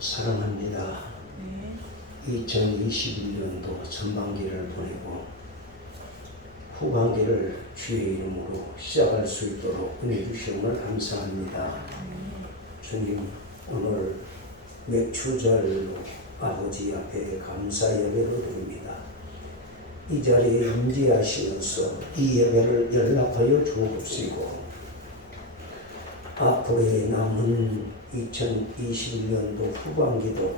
사랑합니다. 2021년도 전반기를 보내고 후반기를 주의 이름으로 시작할 수 있도록 은혜 주시음을 감사합니다. 주님, 오늘 맥추절로 아버지 앞에 감사 예배를 드립니다. 이 자리에 임재하시면서 이 예배를 연락하여 주옵시고 앞으로의 남은 2021년도 후반기도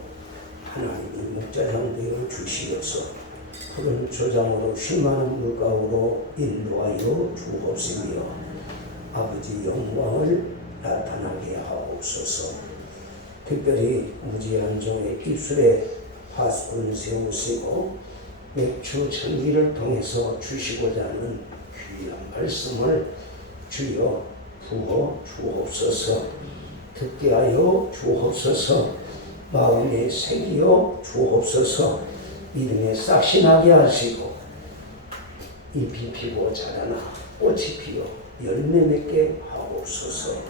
하나님의 목자장 되어 주시어서 푸른 초장으로 쉴만한 물가로 인도하여 주옵시며 아버지 영광을 나타나게 하옵소서. 특별히 무지한 종의 입술에 파수꾼을 세우시고 맥주 전기를 통해서 주시고자 하는 귀한 말씀을 주여 부어 주옵소서. 듣게 하여 주옵소서. 마음에 새기어 주옵소서. 믿음에 싹신하게 하시고 잎이 피고 자라나 꽃이 피어 열매 맺게 하옵소서.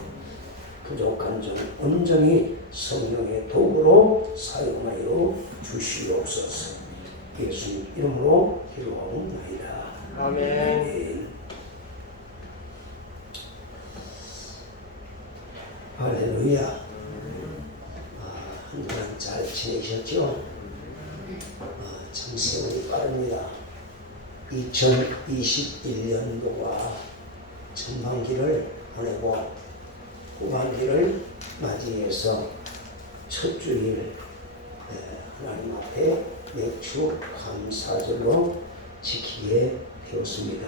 부족한 점 온전히 성령의 도구로 사용하여 주시옵소서. 예수님 이름으로 기도하옵나이다. 아멘. 할렐루야. 한 주간 잘 지내셨죠? 참 세월이 빠릅니다. 2021년도가 전반기를 보내고 후반기를 맞이해서 첫 주일 하나님 앞에 맥주 감사절로 지키게 되었습니다.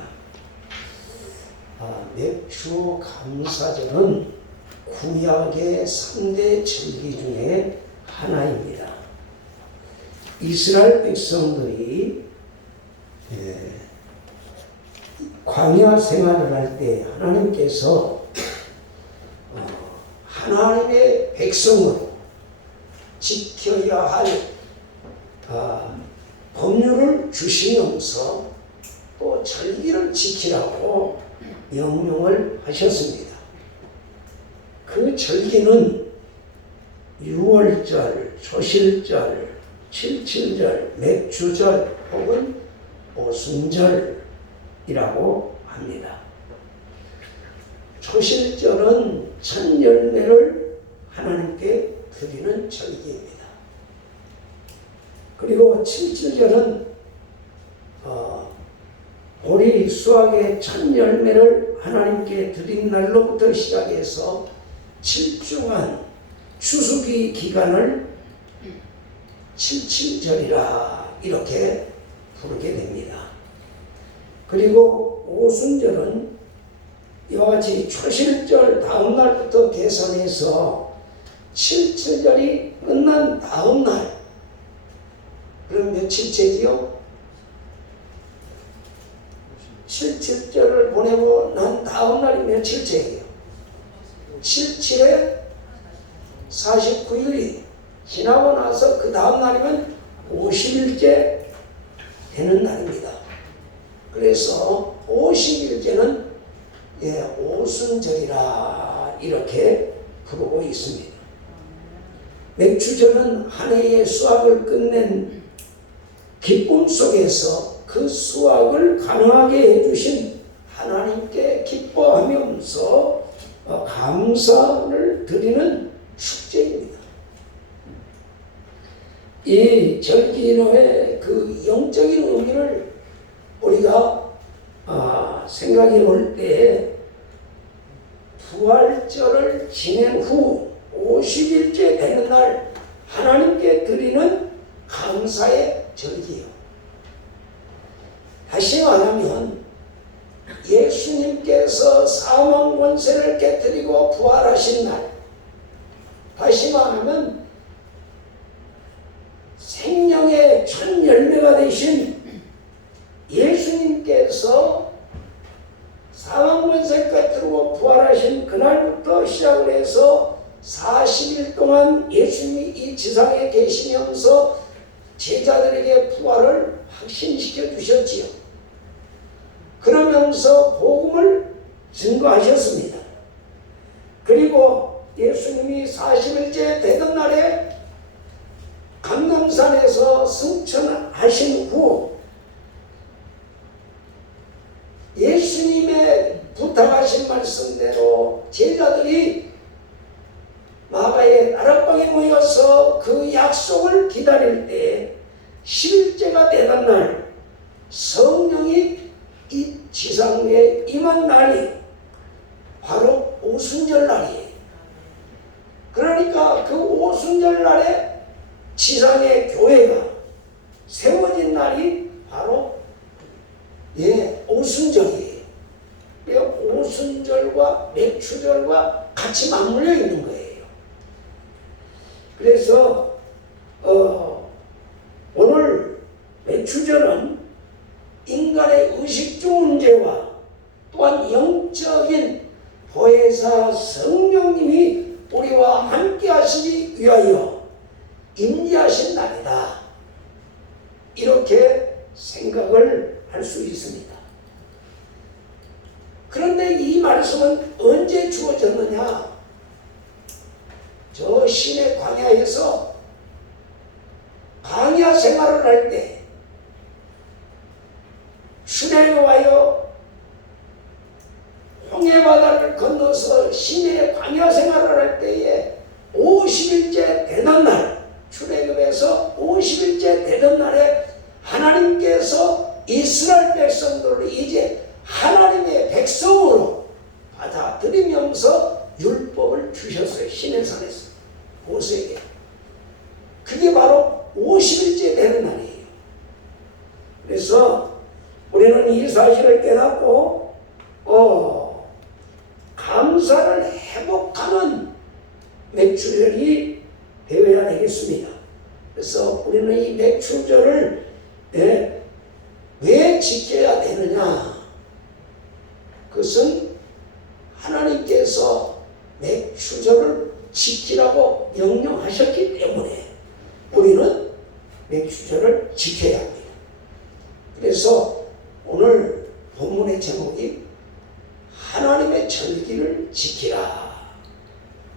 맥주 감사절은 구약의 3대 절기 중에 하나입니다. 이스라엘 백성들이 광야 생활을 할 때 하나님께서 하나님의 백성으로 지켜야 할 법률을 주시면서 또 절기를 지키라고 명령을 하셨습니다. 그 절기는 유월절, 초실절, 칠칠절, 맥주절 혹은 오순절이라고 합니다. 초실절은 첫 열매를 하나님께 드리는 절기입니다. 그리고 칠칠절은 보리 수확의 첫 열매를 하나님께 드린 날로부터 시작해서 7주간 추수기 기간을 칠칠절이라 이렇게 부르게 됩니다. 그리고 오순절은 이와 같이 초실절 다음 날부터 계산해서 칠칠절이 끝난 다음 날, 그럼 며칠째지요? 칠칠절을 보내고 난 다음 날이 며칠째예요? 77에 49일이 지나고 나서 그 다음 날이면 50일째 되는 날입니다. 그래서 50일째는 오순절이라 이렇게 부르고 있습니다. 맥주절은 한 해의 수확을 끝낸 기쁨 속에서 그 수확을 가능하게 해주신 하나님께 기뻐하면서 감사를 드리는 축제입니다. 이 절기의 그 영적인 의미를 우리가 생각해 볼 때 부활절을 지낸 후 50일째 되는 날 하나님께 드리는 감사의 절기예요. 다시 말하면 예수님께서 사망 권세를 깨뜨리고 부활하신 날, 다시 말하면 생명의 첫 열매가 되신 예수님께서 사망 권세 깨뜨리고 부활하신 그날부터 시작을 해서 40일 동안 예수님이 이 지상에 계시면서 제자들에게 부활을 확신시켜 주셨지요. 그러면서 복음을 증거하셨습니다. 그리고 예수님이 40일째 되던 날에 승천하신 후 예수님의 부탁하신 말씀대로 제자들이 마가의 다락방에 모여서 그 약속을 기다릴 때 10일째가 되던 날 성령이 이 지상에 임한 날이 바로 오순절 날이에요. 그러니까 그 오순절 날에 지상의 교회가 세워진 날이 바로 오순절이에요. 오순절과 맥추절과 같이 맞물려 있는 거예요. 그래서 오늘 맥추절은 인간의 의식주 문제와 또한 영적인 보혜사 성령님이 우리와 함께 하시기 위하여 임재하신 날이다. 이렇게 생각을 할 수 있습니다. 그런데 이 말씀은 언제 주어졌느냐? 저 시내 광야에서 광야 생활을 할 때 출애굽하여 홍해바다를 건너서 시내에 광야 생활을 할 때에 50일째 되던 날, 출애굽에서 50일째 되던 날에 하나님께서 이스라엘 백성들을 이제 하나님의 백성으로 받아들이면서 율법을 주셨어요. 시내산에서 모세에게. 그게 바로 50일째 되는 날이에요. 그래서 우리는 이 사실을 깨닫고 감사를 회복하는 맥추절이 되어야 되겠습니다. 그래서 우리는 이 맥추절을 왜 지켜야 되느냐? 그것은 하나님께서 맥추절을 지키라고 명령하셨기 때문에 우리는 맥추절을 지켜야 합니다. 그래서 오늘 본문의 제목이 하나님의 절기를 지키라,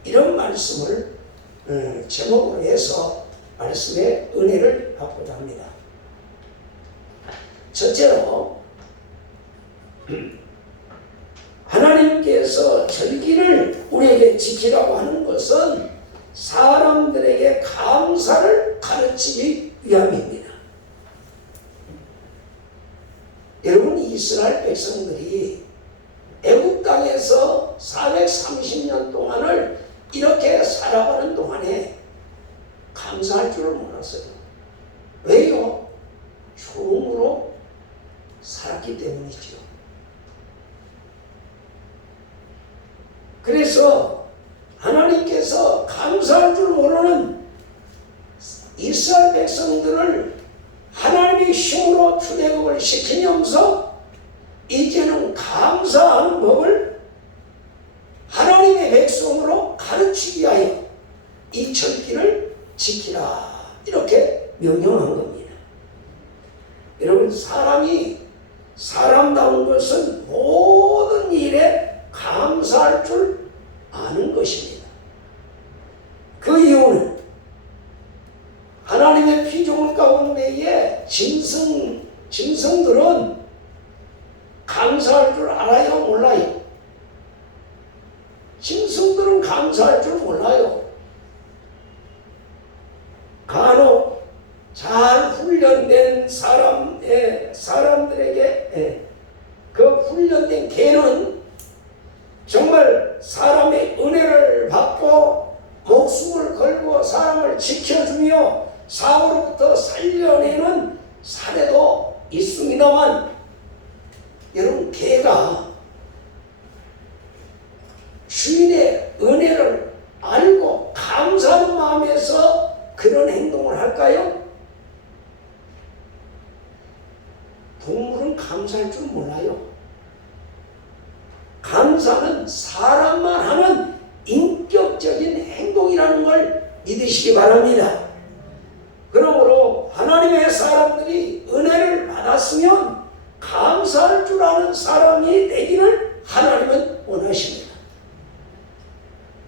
이런 말씀을 제목으로 해서 말씀의 은혜를 받고자 합니다. 첫째로 하나님께서 절기를 우리에게 지키라고 하는 것은 사람들에게 감사를 가르치기 위함입니다. 여러분, 이스라엘 백성들이 애국 땅에서 430년 동안을 이렇게 살아가는 동안에 감사할 줄을 몰랐어요. 왜요? 종으로 살았기 때문이죠. 그래서 하나님께서 감사할 줄 모르는 이스라엘 백성들을 하나님의 힘으로 출애굽을 시키면서 이제는 감사하는 법을 하나님의 백성으로 가르치기 위하여 이 절기를 지키라, 이렇게 명령한 겁니다. 여러분, 사람이 사람다운 것은 모든 일에 감사할 줄 아는 것입니다. 그 이유는 하나님의 피조물 가운데에 짐승들은 감사할 줄 알아요? 몰라요? 짐승들은 감사할 줄 몰라요. 간혹 잘 훈련된 사람들에게 그 훈련된 개는 정말 사람의 은혜를 받고 목숨을 걸고 사람을 지켜주며 사고로부터 살려내는 사례도 있습니다만, 여러분, 개가 주인의 은혜를 알고 감사하는 마음에서 그런 행동을 할까요? 동물은 감사할 줄 몰라요. 감사는 사람만 하는 인격적인 행동이라는 걸 믿으시기 바랍니다. 그러므로 하나님의 사람들이 은혜를 받았으면 감사할 줄 아는 사람이 되기를 하나님은 원하십니다.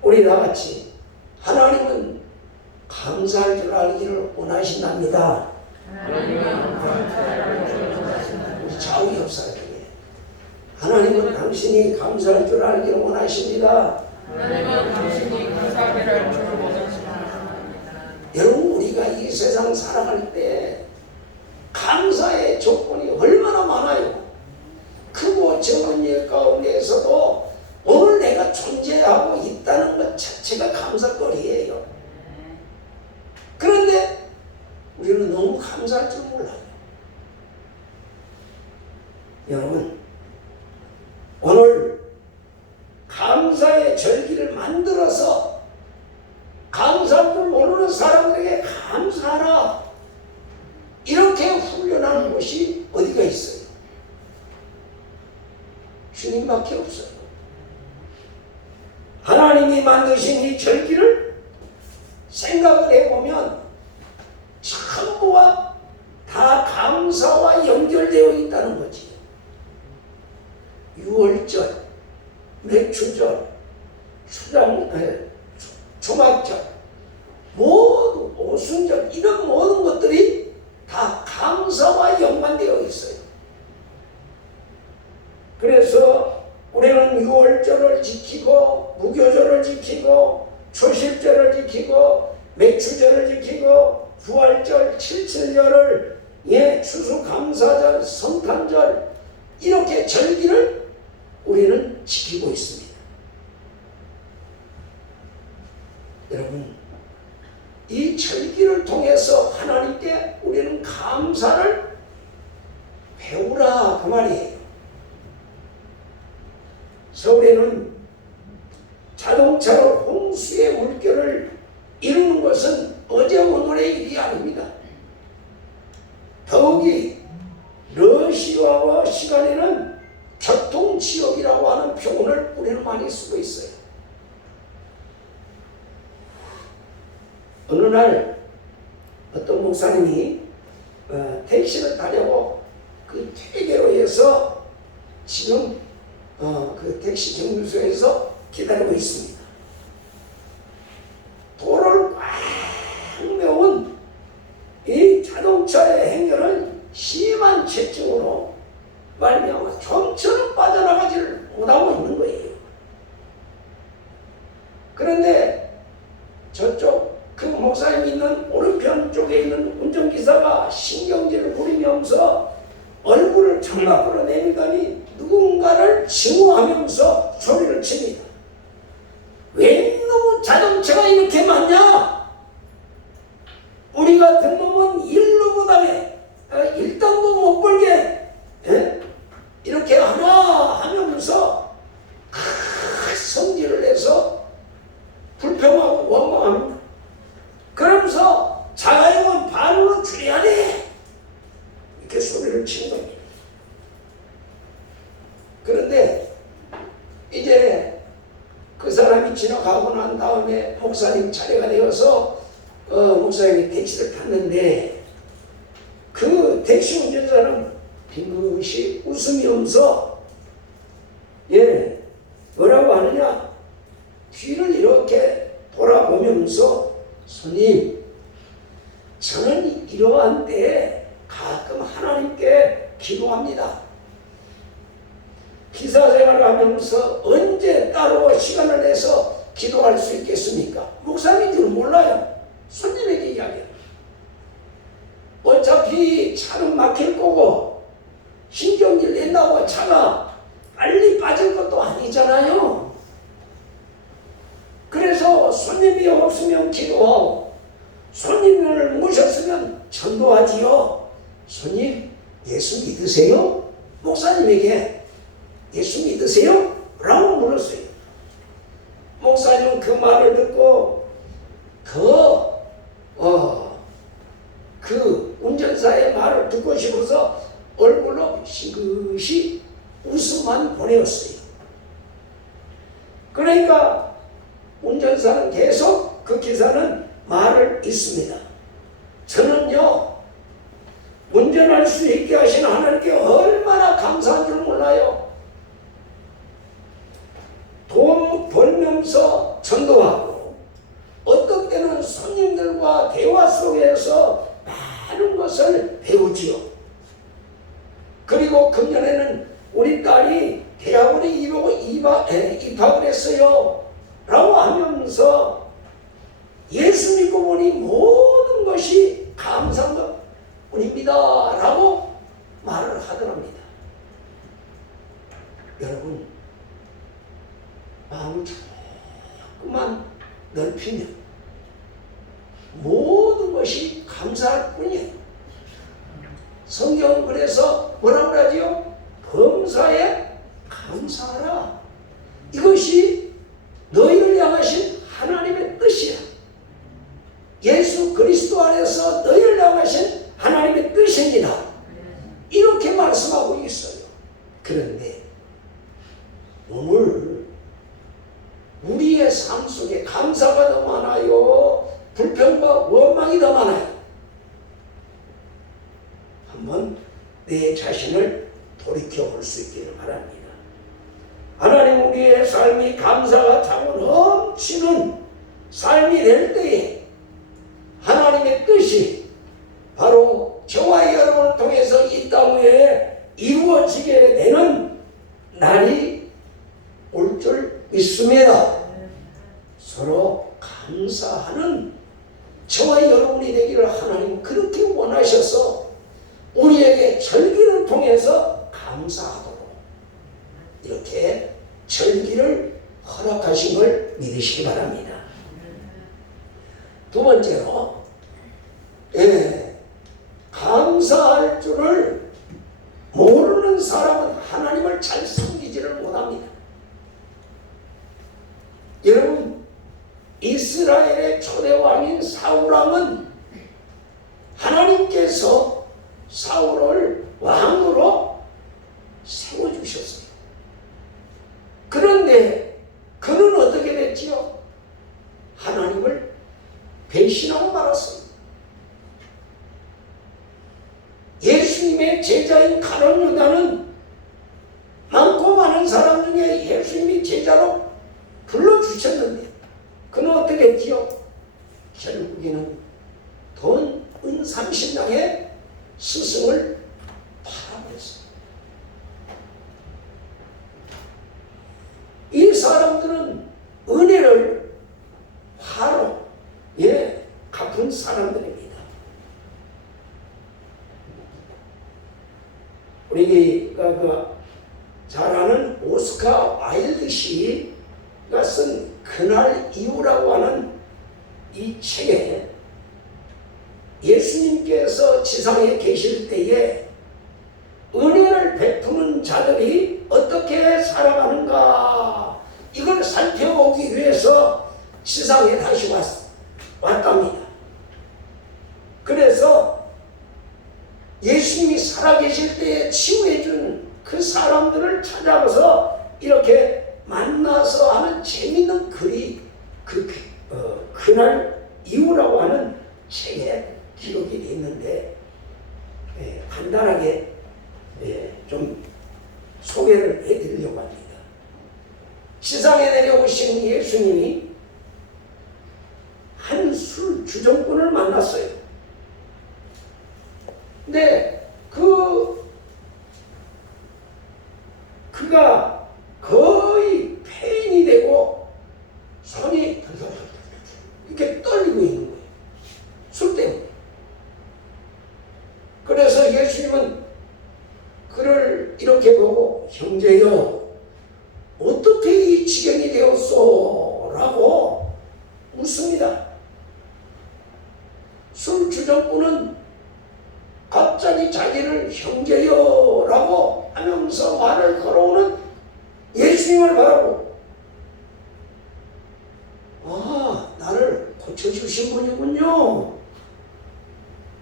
우리 다같이 하나님은 감사할 줄 알기를 원하신답니다. 우리 좌우협사 중에 하나님은 당신이 감사할 줄 알기를 원하십니다. 하나님은 당신이 감사하기를 할 줄을 원하십니다. 여러분, 우리가 이 세상 살아갈 때 감사의 조건이 얼마나 많아요. 크고 적은 일 가운데에서도 오늘 내가 존재하고 있다는 것 자체가 감사거리예요. 그런데 우리는 너무 감사할 줄 몰라요. 여러분, 오늘 감사의 절기를 만들어서 감사할 줄 모르는 사람들에게 감사하라, 이렇게 훈련하는 곳이 어디가 있어요? 주님밖에 없어요. 하나님이 만드신 이 절기를 생각을 해보면 전부가 다 감사와 연결되어 있다는 거지. 유월절, 맥주절, 초막절, 모두 오순절, 이런 모든 것들이 다 감사와 연관되어 있어요. 그래서 우리는 유월절을 지키고, 무교절을 지키고, 초실절을 지키고, 맥주절을 지키고, 부활절, 칠칠절을, 추수감사절, 성탄절, 이렇게 절기를 우리는 지키고 있습니다. 여러분, 이 절기를 통해서 하나님께 우리는 감사를 배우라, 그 말이에요. 서울에는 자동차로 홍수의 물결을 이루는 것은 어제 오늘의 일이 아닙니다. 더욱이 러시아와 시간에는 교통지역이라고 하는 표현을 우리는 많이 쓰고 있어요. 어느 날 어떤 목사님이 택시를 타려고 그 퇴계로에서 지금 그 택시 정류소에서 기다리고 있습니다. 도로를 꽉 메운 이 자동차의 행렬은 심한 체증으로 말미암아 좀처럼 빠져나가지를 못하고 있는 거예요. 그런데 저쪽 그 목사님이 있는 오른편 쪽에 있는 운전기사가 신경질을 부리면서 얼굴을 창밖으로 내밀더니 누군가를 징후하면서 소리를 칩니다. 왜 너무 자동차가 이렇게 많냐? 우리 같은 놈은 일로 못하게, 일당도 못 벌게, 이렇게 하나 하면서 성질을 내서 불평하고 원망합니다. 그러면서 자가용은 반으로 줄여야 돼, 이렇게 소리를 치는 겁니다. 그런데 이제 그 사람이 지나가고 난 다음에 목사님 차례가 되어서 목사님이 택시를 탔는데 그 택시 운전자는 빙긋이 웃으면서 뭐라고 하느냐, 뒤를 이렇게 돌아보면서 손님, 저는 이러한 때에 가끔 하나님께 기도합니다. 기사 생활을 하면서 언제 따로 시간을 내서 기도할 수 있겠습니까? 목사님인 줄 몰라요. 손님에게 이야기해요. 어차피 차는 막힐 거고 신경질 낸다고 차가 빨리 빠질 것도 아니잖아요. 그래서 손님이 없으면 기도하고 손님을 모셨으면 전도하지요. 손님, 예수 믿으세요? 목사님에게 예수 믿으세요? 라고 물었어요. 목사님은 그 말을 듣고 그 운전사의 말을 듣고 싶어서 얼굴로 시그시 웃음만 보내었어요. 그러니까 운전사는 계속, 그 기사는 말을 잇습니다. 저는요, 운전할 수 있게 하신 하나님께 얼마나 감사한 줄 몰라요. 돈 벌면서 전도하고, 어떤 때는 손님들과 대화 속에서 많은 것을 됐어요 라고 하면서 예수 믿고 보니 모든 것이 감사한 것 뿐입니다 라고 말을 하더랍니다. 여러분, 마음을 조금만 넓히면 모든 것이 감사할 뿐이에요. 성경은 그래서 뭐라고 하지요? 범사에 감사하라. 이것이 너희를 향하신 하나님의 뜻이야. 예수 그리스도 안에서 너희를 향하신 하나님의 뜻입니다. 이렇게 말씀하고 있어요. 그런데 오늘 우리의 삶 속에 감사가 더 많아요? 불평과 원망이 더 많아요? 한번 내 자신을 돌이켜 볼 수 있기를 바랍니다. 하나님, 우리의 삶이 감사가 차고 넘치는 삶이 될 때에 하나님의 뜻이 바로 저와 여러분을 통해서 이 땅 위에 이루어지게 되는 날이 올 줄 믿습니다. 서로 감사하는 저와 여러분이 되기를 하나님 그렇게 원하셔서 우리에게 절기를 통해서 감사하도록 이렇게 절기를 허락하신 걸 믿으시기 바랍니다. 두 번째로, 감사할 줄을 모르는 사람은 하나님을 잘 섬기지를 못합니다. 여러분, 이스라엘의 초대 왕인 사울왕은 하나님께서 사울을 왕으로 세워주셨어요. 그런데 그는 어떻게 됐지요? 하나님을 배신하고 말았어요. 예수님의 제자인 가룟 유다는 많고 많은 사람 중에 예수님이 제자로 불러주셨는데 그는 어떻게 했지요? 결국에는 돈 은 30냥의 스승을 팔아버렸어요. 이 사람들은 은혜를 화로 갚은 사람들입니다. 우리가 잘 아는 오스카 와일드 씨가 쓴 그날 이후라고 하는 이 책에 예수님께서 지상에 계실 때에 은혜를 베푸는 자들이 어떻게 살아가는가 이걸 살펴보기 위해서 지상에 다시 왔답니다. 그래서 예수님이 살아계실 때에 치유해준 그 사람들을 찾아가서 이렇게 만나서 하는 재밌는 글이 그날 이후라고 하는 책에 기록이 되어 있는데 간단하게 좀 소개를 해드리려고 합니다. 지상에 내려오신 예수님이 한 술 주정꾼을 만났어요. 근데 그가 거의 폐인이 되고 손이 이렇게 떨리고 있는 거예요. 술 때문에. 그래서 예수님은 그를 이렇게 보고 형제여 어떻게 이 지경이 되었소? 라고 묻습니다. 술 주정꾼은 갑자기 자기를 형제여 라고 하면서 말을 걸어오는 예수님을 바라보고 나를 고쳐주신 분이군요.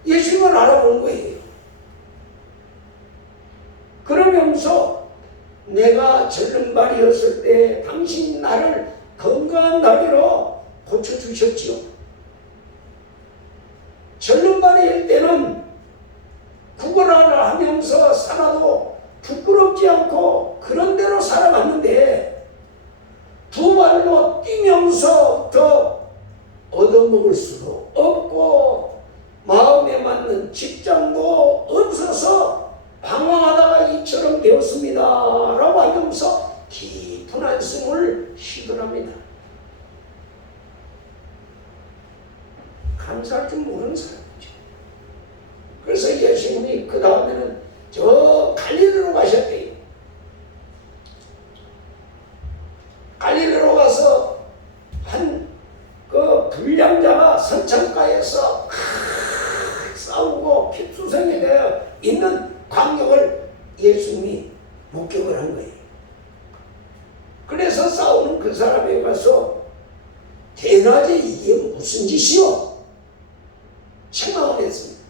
예수님을 알아본 거예요. 그러면서 내가 절름발이었을 때 당신이 나를 건강한 다리로 고쳐주셨지요. 절름발일 때는 구걸하라 하면서 살아도 부끄럽지 않고 그런 대로 살아갔는데 두 발로 뛰면서 더 얻어먹을 수도 없고 마음에 맞는 직장도 없어서 방황하다가 이처럼 되었습니다 라고 하면서 깊은 한숨을 쉬더라. 감사할 줄 모르는 사람이죠. 그래서 예수님이 그 다음에는 저 갈릴리로 가셨대요. 갈릴리로 가서 한 그 불량자가 선창가에서 싸우고 피투성이 되어 있는 광경을 예수님이 목격을 한 거예요. 그래서 싸우는 그 사람에 가서 대낮에 이게 무슨 짓이요? 책망을 했습니다.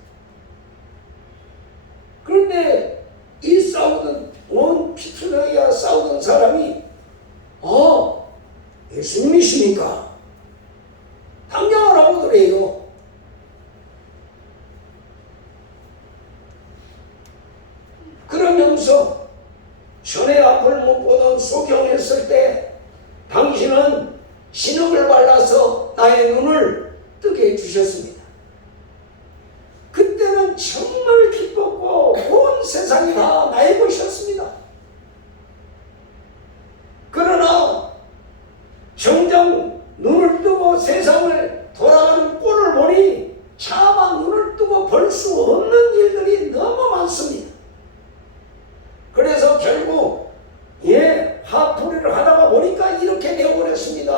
그런데 이 싸우던 온 피투성이와 싸우던 사람이 예수님이십니까? 당장하라고 그래요. 그러면서 전에 앞을 못 보던 소경했을 때 당신은 신흙을 발라서 나의 눈을 뜨게 해주셨습니다. 그때는 정말 기뻤고 온 세상이 다 나의 것이었습니다. 그러나 정작 눈을 뜨고 세상을 돌아가는 꼴을 보니 차마 눈을 뜨고 볼 수 없는 일들이 너무 많습니다. 그래서 결국 화풀이를 하다가 보니까 이렇게 되어버렸습니다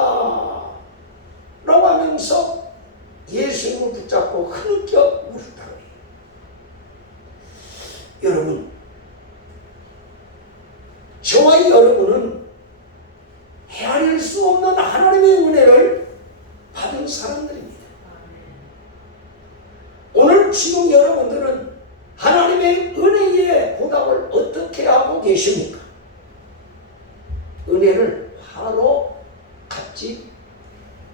라고 하면서 예수님을 붙잡고 흐느껴 울었다고 해요. 여러분, 저와 여러분은 헤아릴 수 없는 하나님의 은혜를 받은 사람들입니다. 오늘 지금 여러분들은 하나님의 은혜의 보답을 어떻게 하고 계십니까? 은혜를 바로 갚지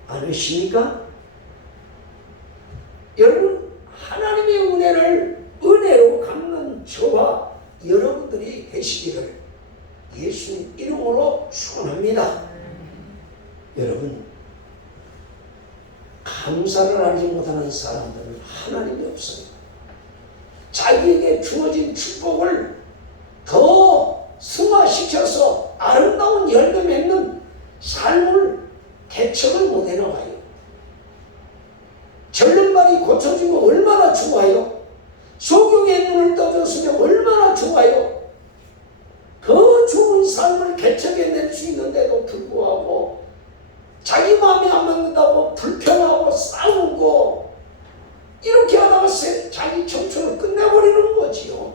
않으십니까? 여러분, 하나님의 은혜로 갚는 저와 여러분들이 되시기를 예수님 이름으로 축원합니다. 여러분, 감사를 알지 못하는 사람들은 하나님이 없습니다. 자기에게 주어진 축복을 더 승화시켜서 아름다운 열매 맺는 삶을 개척을 못 해나가요. 절름발이 고쳐지면 얼마나 좋아요. 소경의 눈을 떠줬으면 얼마나 좋아요. 더 좋은 삶을 개척해낼 수 있는데도 불구하고 자기 마음에 안 맞는다고 불평하고 싸우고 이렇게 하다가 자기 청춘을 끝내버리는 거지요.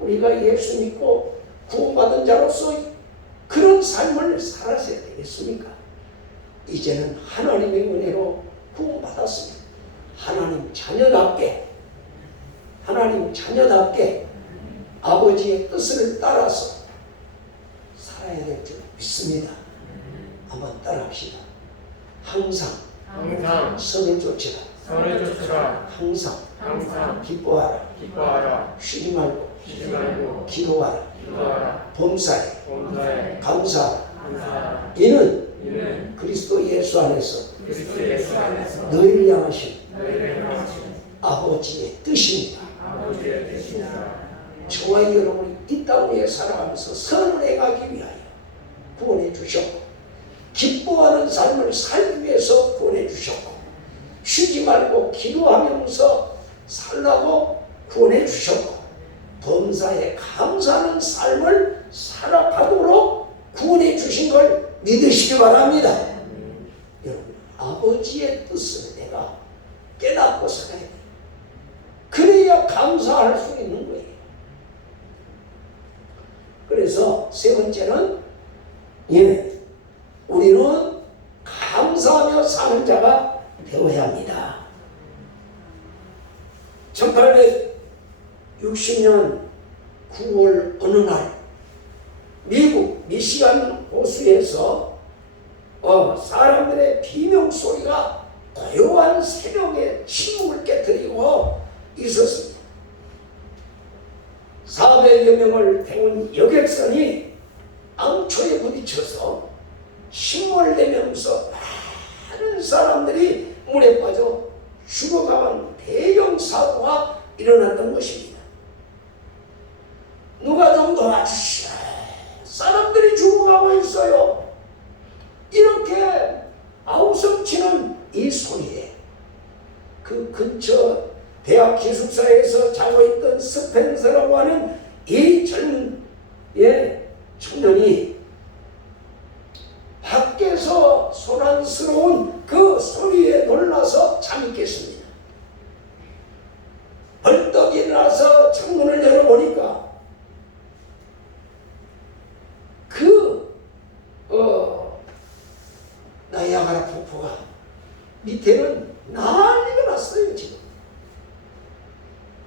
우리가 예수 믿고 구원받은 자로서 그런 삶을 살아야 되겠습니까? 이제는 하나님의 은혜로 구원받았습니다. 하나님 자녀답게 아버지의 뜻을 따라서 살아야 될 줄 믿습니다. 한번 따라합시다. 항상 선을 쫓으라. 항상 기뻐하라. 쉬지 말고 기도하라. 범사에 감사하라. 이는 그리스도 예수 안에서 너희를 향하신 아버지의 뜻입니다. 저와 여러분이 이 땅 위에 살아가면서 선을 행하기 위하여 구원해 주셨고, 기뻐하는 삶을 살기 위해서 구원해 주셨고, 쉬지 말고 기도하면서 살라고 구원해 주셨고, 범사에 감사하는 삶을 살아가도록 구원해 주신 걸 믿으시기 바랍니다. 여러분, 아버지의 뜻을 내가 깨닫고 살아야 돼요. 그래야 감사할 수 있는 거예요. 그래서 세 번째는 우리는 감사하며 사는 자가 되어야 합니다. 1860년 9월 어느 날 미국 미시간 호수에서 사람들의 비명소리가 고요한 새벽에 침묵을 깨뜨리고 있었습니다. 400여 명을 태운 여객선이 암초에 부딪혀서 침몰되면서 많은 사람들이 물에 빠져 죽어가는 대형 사고가 일어났던 것입니다. 누가 좀 도와주시오. 사람들이 죽어가고 있어요. 이렇게 아우성치는 이 소리에 그 근처 대학 기숙사에서 자고 있던 스펜서라고 하는 이 젊은 청년이 밖에서 소란스러운 그 소리에 놀라서 잠이 깼습니다. 벌떡 일어나서 창문을 열어보니까 나이아가라 폭포가 밑에는 난리가 났어요 지금.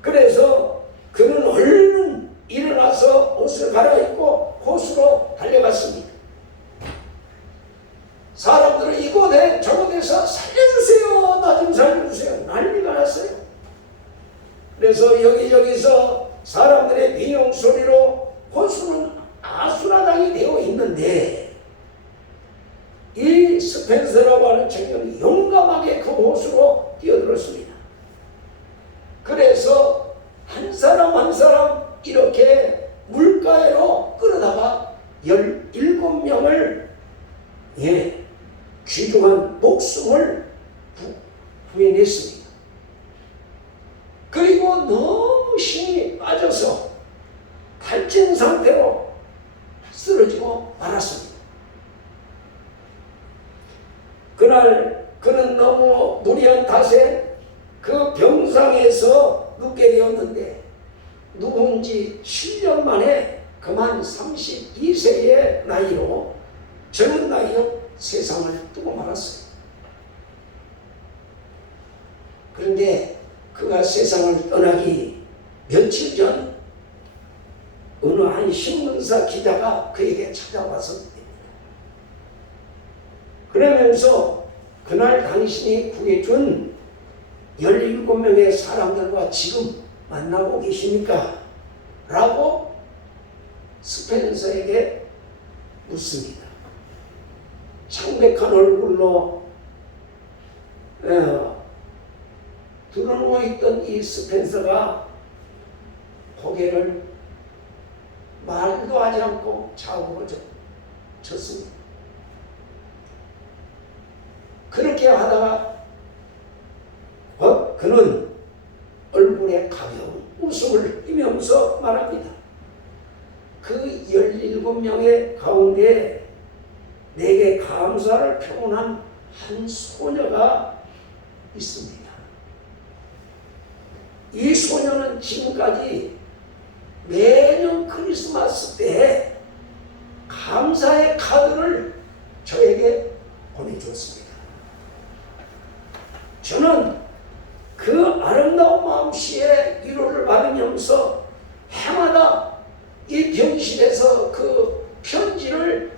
그래서 그는 얼른 일어나서 옷을 갈아입고 호수로 달려갔습니다. 사람들은 이곳에 저곳에서 살려주세요, 나 좀 살려주세요, 난리가 났어요. 그래서 여기저기서 사람들의 비명소리로 호수는 아수라장이 되어 있는데 이 스펜서라고 하는 청년이 용감하게 그 호수로 뛰어들었습니다. 그래서 한 사람 한 사람 이렇게 물가에로 끌어다가 17명을 귀중한 목숨을 구해냈습니다. 그리고 너무 힘이 빠져서 탈진 상태로 쓰러지고 말았습니다. 그날 그는 너무 무리한 탓에 그 병상에서 눕게 되었는데 누군지 7년 만에 그만 32세의 나이로 젊은 나이에 세상을 뜨고 말았어요. 그런데 그가 세상을 떠나기 며칠 전 어느 한 신문사 기자가 그에게 찾아와서 그러면서 그날 당신이 구해준 17명의 사람들과 지금 만나고 계십니까? 라고 스펜서에게 묻습니다. 창백한 얼굴로 드러누워 있던 이 스펜서가 고개를 말도 하지 않고 좌우로 쳤습니다. 그렇게 하다가 그는 얼굴에 가벼운 웃음을 띠면서 말합니다. 그 17명의 가운데 내게 감사를 표현한 한 소녀가 있습니다. 이 소녀는 지금까지 매년 크리스마스 때 감사의 카드를 저에게 보내주었습니다. 저는 그 아름다운 마음씨의 위로를 받으면서 해마다 이 병실에서 그 편지를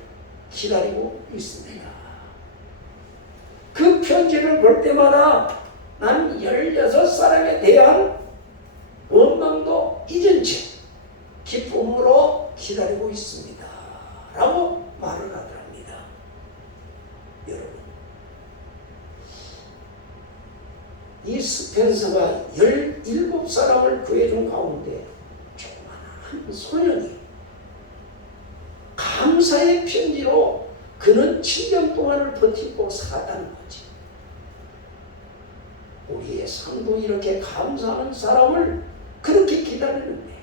기다리고 있습니다. 그 편지를 볼 때마다 난 16사람에 대한 원망도 잊은 채 기쁨으로 기다리고 있습니다. 라고 말을 하더랍니다. 여러분, 이 스펜서가 17사람을 구해준 가운데 조그마한 소년이 감사의 편지로 그는 7년 동안을 버티고 살았다는 거지. 우리의 삶도 이렇게 감사하는 사람을 그렇게 기다리는데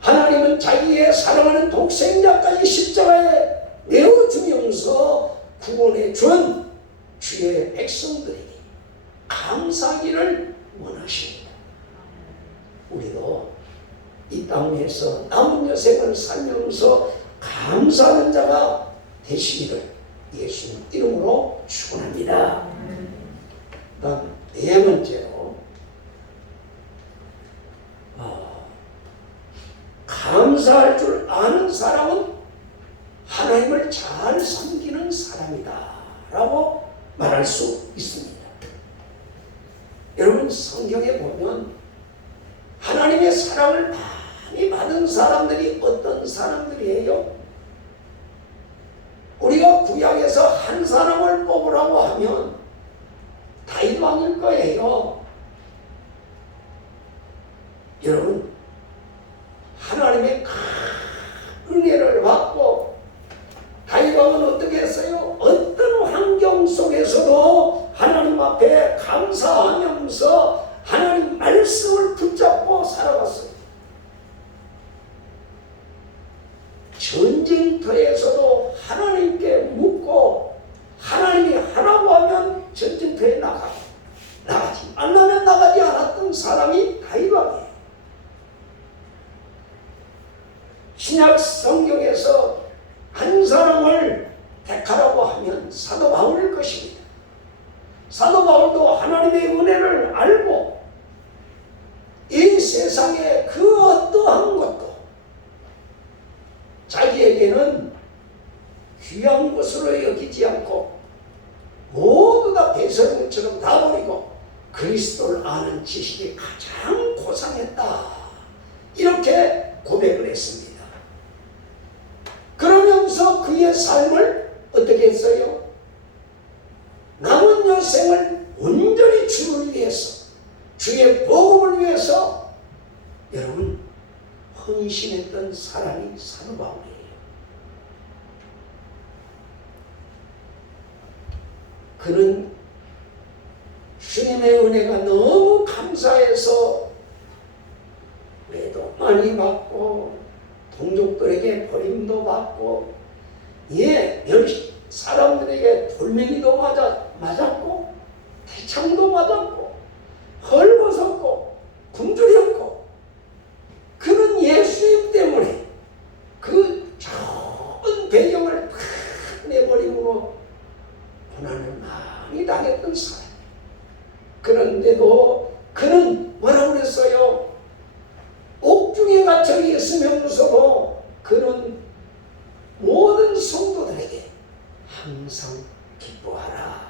하나님은 자기의 사랑하는 독생자까지 십자가에 내어주면서 구원해 준 주의 백성들에게 감사하기를 원하십니다. 우리도 이 땅에서 남은 여생을 살면서 감사하는 자가 되시기를 예수님 이름으로 축원합니다. 다음 네 번째로 감사할 줄 아는 사람은 하나님을 잘 섬기는 사람이다 라고 말할 수 있습니다. 여러분, 성경에 보면 하나님의 사랑을 많이 받은 사람들이 어떤 사람들이에요? 우리가 구약에서 한 사람을 뽑으라고 하면 다윗 왕일 거예요. 여러분, 하나님의 큰 은혜를 받고 다윗 왕은 어떻게 했어요? 어떤 환경 속에서도 하나님 앞에 감사하면서 하나님 말씀을 붙잡고 살아갔어요. 전쟁터에서도 하나님께 묻고 하나님이 하라고 하면 전쟁터에 나가지 않으면 나가지 않았던 사람이 다윗이에요. 신약 성경에서 한 사람을 택하라고 하면 사도 바울일 것입니다. 사도 바울도 하나님의 은혜를 알고 이 세상의 그 어떠한 것도 자기에게는 귀한 것으로 여기지 않고 모두 다 배설물처럼 다 버리고 그리스도를 아는 지식이 가장 고상했다. 이렇게 고백을 했습니다. 그러면서 그의 삶을 어떻게 했어요? 남은 여생을 온전히 주를 위해서, 주의 복음을 위해서 여러분 헌신했던 사람이 사도 바울이에요. 그는 주님의 은혜가 너무 감사해서 매도 많이 받고 동족들에게 버림도 받고 사람들에게 돌멩이도 맞았고 태창도 맞았고 헐벗었고 굶주렸고 그는 예수님 때문에 그 좋은 배경을 다 내버림으로 고난을 많이 당했던 사람. 그런데도 그는 뭐라고 그랬어요? 옥중에 갇혀 있으면서도 그는 모든 성도들에게 항상 기뻐하라.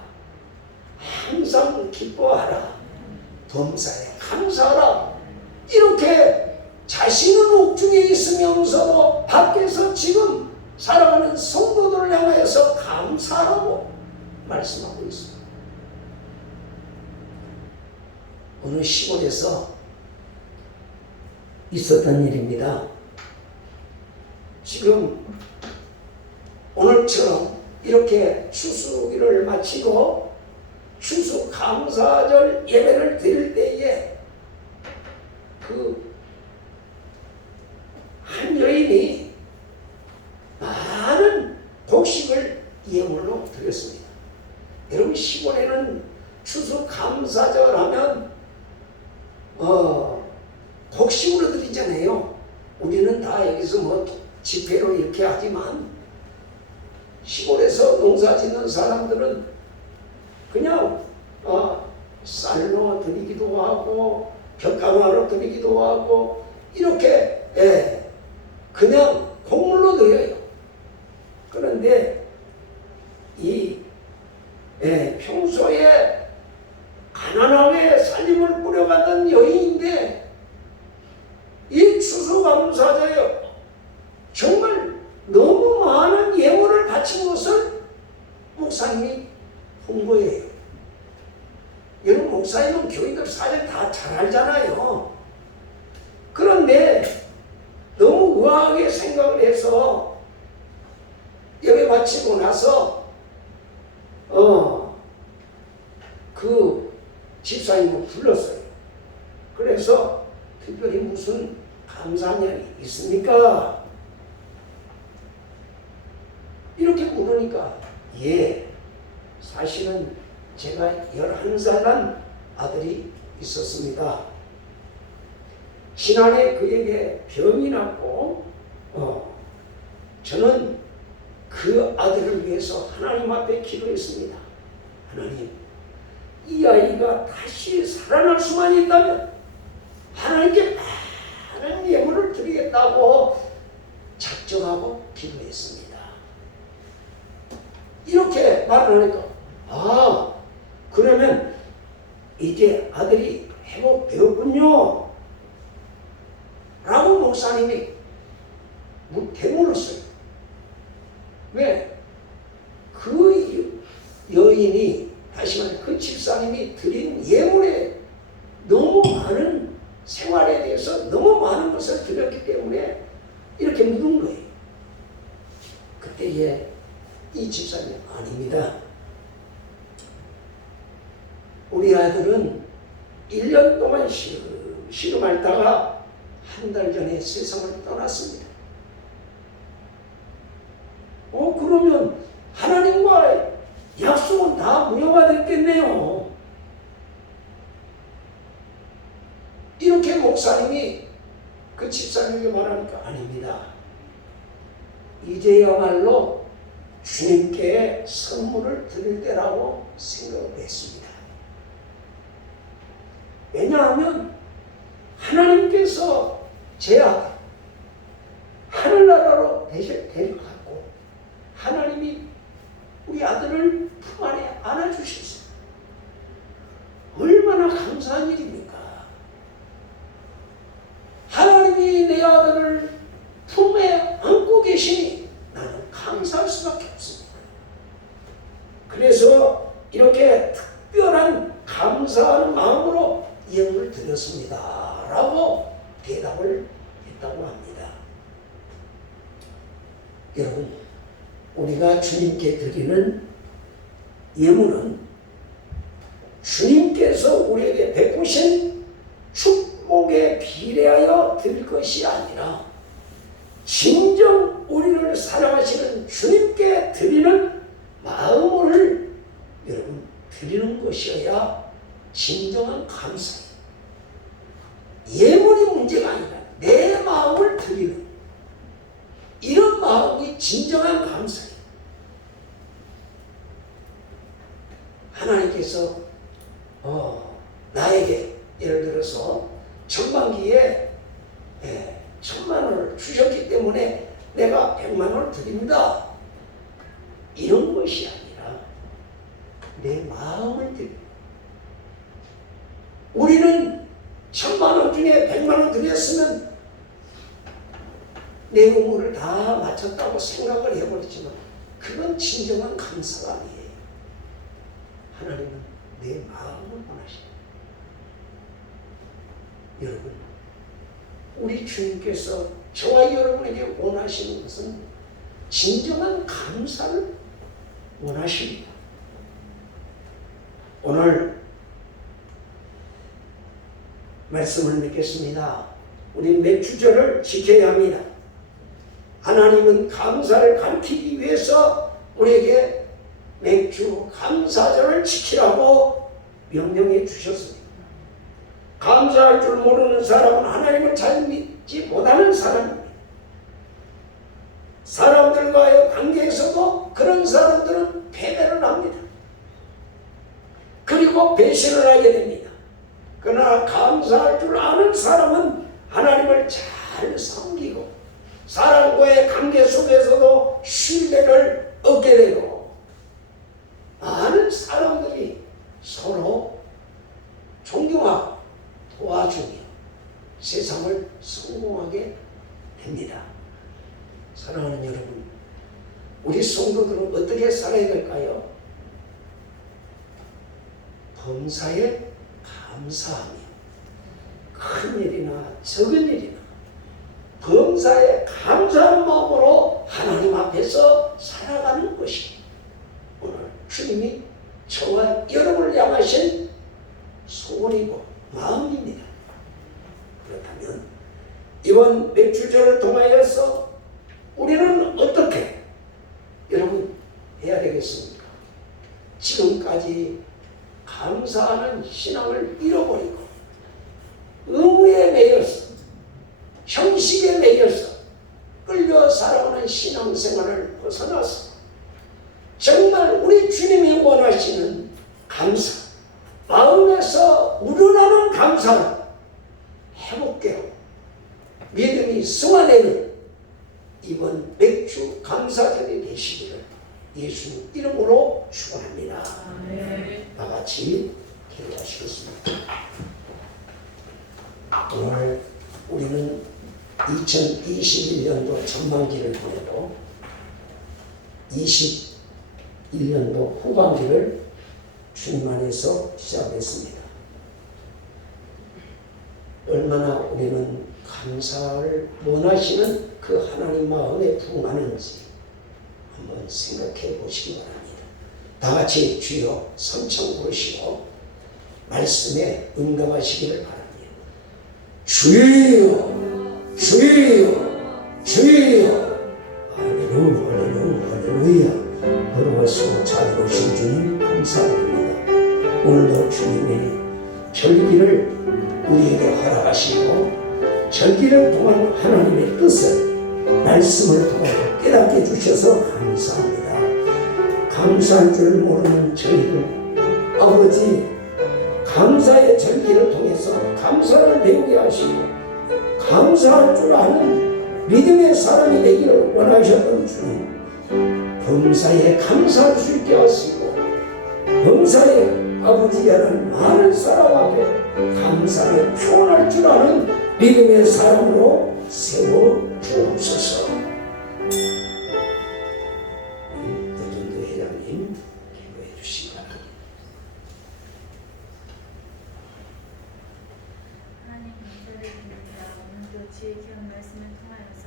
항상 기뻐하라. 범사에 감사하라. 이렇게 자신은 옥중에 있으면서도 밖에서 지금 살아가는 성도들을 향하여서 감사하라고 말씀하고 있습니다. 어느 시골에서 있었던 일입니다. 지금 오늘처럼 이렇게 추수기를 마치고 추수감사절 예배를 드릴 때에 한 여인이 많은 곡식을 예물로 드렸습니다. 여러분 시골에는 추수감사절 하면 곡식으로 드리잖아요. 우리는 다 여기서 지폐로 이렇게 하지만 시골에서 농사 짓는 사람들은 그냥 쌀로 드리기도 하고 벽가마로 드리기도 하고 이렇게 그냥 곡물로 드려요. 그런데 평소에 가난하게 살림을 꾸려가던 여인인데 이 추수감사절에 정말 너무 많은 예물을 바친 것을 목사님이 본 거예요. 여러분 목사님은 교인들 사실 다 잘 알잖아요. 그런데 너무 우아하게 생각을 해서 예배 마치고 나서 그 집사님을 불렀어요. 그래서 특별히 무슨 감사한 일이 있습니까? 이렇게 물으니까 사실은 제가 11살 난 아들이 있었습니다. 지난해 그에게 병이 났고 저는 그 아들을 위해서 하나님 앞에 기도했습니다. 하나님, 이 아이가 다시 살아날 수만 있다면 하나님께 많은 예물을 드리겠다고 작정하고 기도했습니다. 이렇게 말을 하니까 그러면 이제 아들이 회복되었군요 라고 목사님이 되물었어요. 왜? 그 여인이 다시 말해 그 집사님이 드린 예물에 너무 많은 생활에 대해서 너무 많은 것을 드렸기 때문에 이렇게 묻은 거예요. 그때에 이 집사님 아닙니다. 우리 아들은 저는 1년 동안 씨름하다가 한 달 전에 세상을 떠났습니다. 그러면 하나님과의 약속은 다 무효가 됐겠네요. 이렇게 목사님이 그 집사님에게 말하니까 아닙니다. 이제야말로 주님께 선물을 드릴 때라고 생각을 했습니다. 왜냐하면 하나님께서 제 아들 하늘나라로 데려갔고 하나님이 우리 아들을 품 안에 안아주셨어요. 얼마나 감사한 일입니까? 하나님이 내 아들을 품에 안고 계시니 나는 감사할 수밖에 없습니다. 그래서 이렇게 특별한 감사하는 마음으로 예물을 드렸습니다 라고 대답을 했다고 합니다. 여러분, 우리가 주님께 드리는 예물은 주님께서 우리에게 베푸신 축복에 비례하여 드릴 것이 아니라 진정 우리를 사랑하시는 주님께 드리는 마음을 여러분 드리는 것이어야 진정한 감사예요. 예물이 문제가 아니라 내 마음을 드리는 이런 마음이 진정한 감사예요. 하나님께서 나에게 예를 들어서 전반기에 1,000만 원을 주셨기 때문에 내가 100만 원을 드립니다. 이런 것이 아니라 내 마음을 드립니다. 우리는 1,000만 원 중에 100만 원 드렸으면 내 의무를 다 마쳤다고 생각을 해버리지만 그건 진정한 감사가 아니에요. 하나님은 내 마음을 원하십니다. 여러분, 우리 주님께서 저와 여러분에게 원하시는 것은 진정한 감사를 원하십니다. 오늘 말씀을 맺겠습니다. 우리 맥주절을 지켜야 합니다. 하나님은 감사를 가르치기 위해서 우리에게 맥주 감사절을 지키라고 명령해 주셨습니다. 감사할 줄 모르는 사람은 하나님을 잘 믿지 못하는 사람입니다. 사람들과의 관계에서도 그런 사람들은 패배를 합니다. 그리고 배신을 하게 됩니다. 그러나 감사할 줄 아는 사람은 하나님을 잘 섬기고 사람과의 관계 속에서도 신뢰를 얻게 되고 많은 사람들이 서로 존경하고 도와주며 세상을 성공하게 됩니다. 사랑하는 여러분, 우리 성도들은 어떻게 살아야 될까요? 범사에 감사하며 큰 일이나 적은 일이나 범사에 감사하는 마음으로 하나님 앞에서 살아가는 것이 오늘 주님이 저와 여러분을 향하신 소원이고 마음입니다. 그렇다면 이번 맥주절을 통하여서 우리는 어떻게 여러분 해야 되겠습니까? 지금까지 감사하는 신앙을 잃어버리고 의무에 매여서 형식에 매여서 끌려 살아가는 신앙생활을 벗어나서 정말 우리 주님이 원하시는 감사, 마음에서 우러나는 감사를 회복되고 믿음이 승화되는 이번 맥주 감사절이 되시기를 예수님 이름으로 축원합니다. 다 같이 기도하시겠습니다. 오늘 우리는 2021년도 전반기를 보내도 21년도 후반기를 주님 안에서 시작했습니다. 얼마나 우리는 감사를 원하시는 그 하나님 마음에 부응하는지 한번 생각해 보시기 바랍니다. 다 같이 주여 삼창 부르시고 말씀에 응답하시기를 바랍니다. 주여 주여 주여 할렐루야 걸어오시고 찾아오신 주님 감사드립니다. 오늘도 주님의 절기를 우리에게 허락하시고 절기를 통한 하나님의 뜻을 말씀을 통하여 깨닫게 주셔서 감사합니다. 감사할 줄 모르는 저희들 아버지 감사의 절기를 통해서 감사를 배우게 하시고 감사할 줄 아는 믿음의 사람이 되기를 원하셨던 주님 범사에 감사할 수 있게 하시고 범사에 아버지라는 많은 사람 앞에 감사를 표현할 줄 아는 믿음의 사람으로 세워 주옵소서. 대전도 회장님 기도해 주시기 바랍니다. 하나님 감사드립니다. 오늘도 지혜 귀한 말씀을 통하여서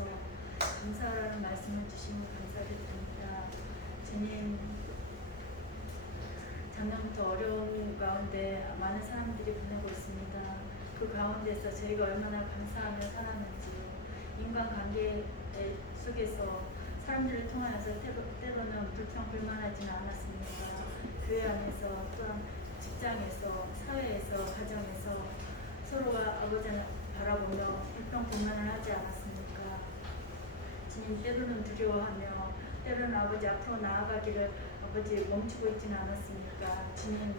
감사라는 말씀을 주시면 감사드립니다. 주님 작년부터 어려운 가운데 많은 사람들이 보내고 있습니다. 그 가운데서 저희가 얼마나 감사하며 살았는지 인간관계 속에서 사람들을 통하여서 때로는 불평불만하지는 않았습니다. 교회 안에서 또한 직장에서 사회에서 가정에서 서로가 아버지를 바라보며 불평불만을 하지 않았습니까? 주님 때로는 두려워하며 때로는 아버지 앞으로 나아가기를 아버지 멈추고 있지는 않았습니까? 주님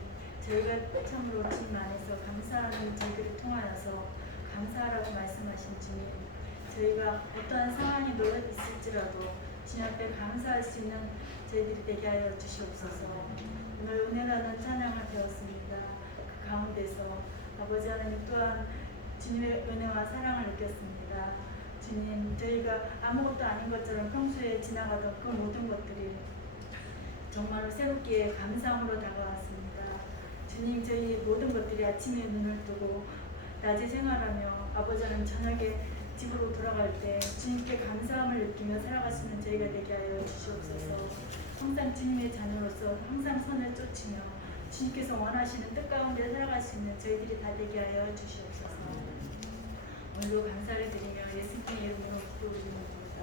저희가 참으로 주님 안에서 감사하는 저희들을 통하여서 감사하라고 말씀하신 주님 저희가 어떠한 상황이 놓여 있을지라도 주님 앞에 감사할 수 있는 저희들이 되게 하여 주시옵소서. 오늘 은혜라는 찬양을 배웠습니다. 그 가운데서 아버지 하나님 또한 주님의 은혜와 사랑을 느꼈습니다. 주님 저희가 아무것도 아닌 것처럼 평소에 지나가던 그 모든 것들이 정말로 새롭게 감사함으로 다가왔습니다. 주님 저희 모든 것들이 아침에 눈을 뜨고 낮에 생활하며 아버지 하나님 저녁에 집으로 돌아갈 때 주님께 감사함을 느끼며 살아갈 수 있는 저희가 되게 하여 주시옵소서. 항상 주님의 자녀로서 항상 선을 쫓으며 주님께서 원하시는 뜻 가운데 살아갈 수 있는 저희들이 다 되게 하여 주시옵소서. 오늘도 감사를 드리며 예수님의 이름으로 기도드립니다.